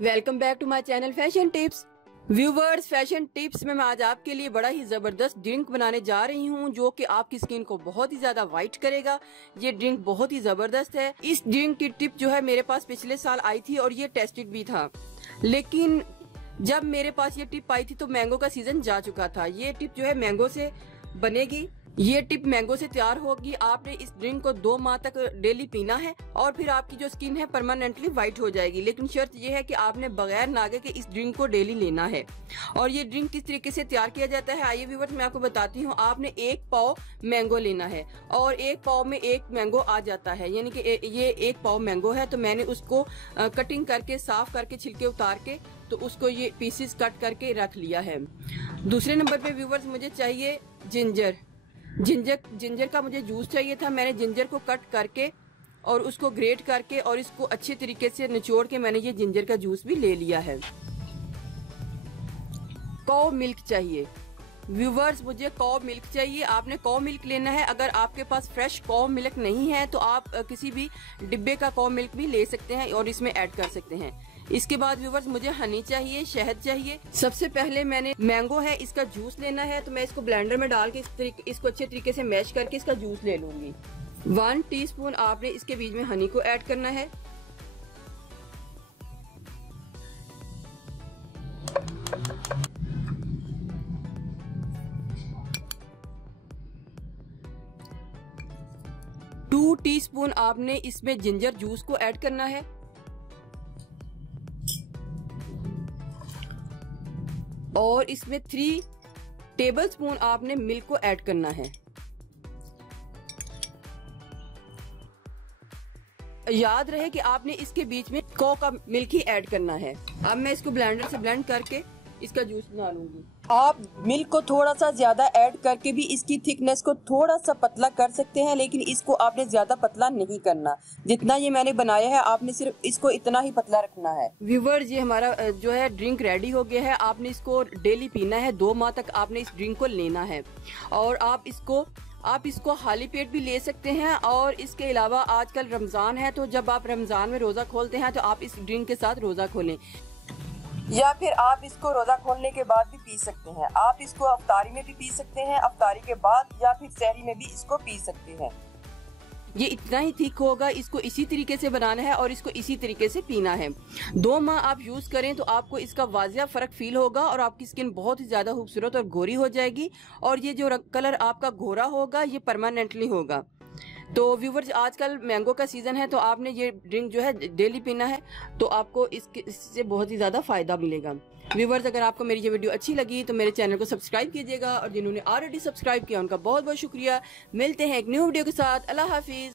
Welcome back to my channel fashion tips. Viewers, fashion tips में मैं आज आपके लिए बड़ा ही जबरदस्त ड्रिंक बनाने जा रही हूं जो कि आपकी स्किन को बहुत ही ज्यादा वाइट करेगा। ये ड्रिंक बहुत ही जबरदस्त है। इस ड्रिंक की टिप जो है मेरे पास पिछले साल आई थी और ये टेस्टेड भी था, लेकिन जब मेरे पास ये टिप आई थी तो मैंगो का सीजन जा चुका था। ये टिप जो है मैंगो से बनेगी, ये टिप मैंगो से तैयार होगी। आपने इस ड्रिंक को 2 माह तक डेली पीना है और फिर आपकी जो स्किन है परमानेंटली वाइट हो जाएगी। लेकिन शर्त यह है कि आपने बगैर नागे के इस ड्रिंक को डेली लेना है। और ये ड्रिंक किस तरीके से तैयार किया जाता है आइए व्यूअर्स मैं आपको बताती हूँ। आपने 1 पाव मैंगो लेना है और 1 पाव में 1 मैंगो आ जाता है, यानी कि ये 1 पाव मैंगो है। तो मैंने उसको कटिंग करके साफ करके छिलके उतार के तो उसको ये पीसेस कट करके रख लिया है। दूसरे नंबर पे व्यूअर्स मुझे चाहिए जिंजर का मुझे जूस चाहिए था। मैंने जिंजर को कट करके और उसको ग्रेट करके और इसको अच्छे तरीके से निचोड़ के मैंने ये जिंजर का जूस भी ले लिया है। काऊ मिल्क चाहिए व्यूवर्स, मुझे काऊ मिल्क चाहिए। आपने काऊ मिल्क लेना है। अगर आपके पास फ्रेश काऊ मिल्क नहीं है तो आप किसी भी डिब्बे का काऊ मिल्क भी ले सकते हैं और इसमें ऐड कर सकते हैं। इसके बाद व्यूवर्स मुझे हनी चाहिए, शहद चाहिए। सबसे पहले मैंने मैंगो है इसका जूस लेना है, तो मैं इसको ब्लेंडर में डाल के इसको अच्छे तरीके से मैश करके इसका जूस ले लूंगी। 1 टीस्पून आपने इसके बीच में हनी को ऐड करना है। टू टीस्पून आपने इसमें जिंजर जूस को ऐड करना है। और इसमें 3 टेबलस्पून आपने मिल्क को ऐड करना है। याद रहे कि आपने इसके बीच में काऊ का मिल्क ही ऐड करना है। अब मैं इसको ब्लेंडर से ब्लेंड करके इसका जूस बना लूंगी। आप मिल्क को थोड़ा सा ज्यादा ऐड करके भी इसकी थिकनेस को थोड़ा सा पतला कर सकते हैं, लेकिन इसको आपने ज्यादा पतला नहीं करना। जितना ये मैंने बनाया है आपने सिर्फ इसको इतना ही पतला रखना है। व्यूवर्स, ये हमारा जो है ड्रिंक रेडी हो गया है। आपने इसको डेली पीना है, 2 माह तक आपने इस ड्रिंक को लेना है। और आप इसको खाली पेट भी ले सकते हैं। और इसके अलावा आजकल रमजान है, तो जब आप रमजान में रोजा खोलते हैं तो आप इस ड्रिंक के साथ रोजा खोलें, या फिर आप इसको रोजा खोलने के बाद भी पी सकते हैं। आप इसको अफ्तारी में भी पी सकते हैं, अफ्तारी के बाद, या फिर सहरी में भी इसको पी सकते हैं। ये इतना ही थिक होगा, इसको इसी तरीके से बनाना है और इसको इसी तरीके से पीना है। 2 माह आप यूज करें तो आपको इसका वाजिया फर्क फील होगा और आपकी स्किन बहुत ही ज्यादा खूबसूरत और गोरी हो जाएगी। और ये जो कलर आपका गोरा होगा ये परमानेंटली होगा। तो व्यूवर्स, आजकल मैंगो का सीजन है तो आपने ये ड्रिंक जो है डेली पीना है, तो आपको इससे बहुत ही ज्यादा फायदा मिलेगा। व्यूवर्स, अगर आपको मेरी ये वीडियो अच्छी लगी तो मेरे चैनल को सब्सक्राइब कीजिएगा और जिन्होंने ऑलरेडी सब्सक्राइब किया उनका बहुत बहुत शुक्रिया। मिलते हैं एक न्यू वीडियो के साथ। अल्लाह हाफिज।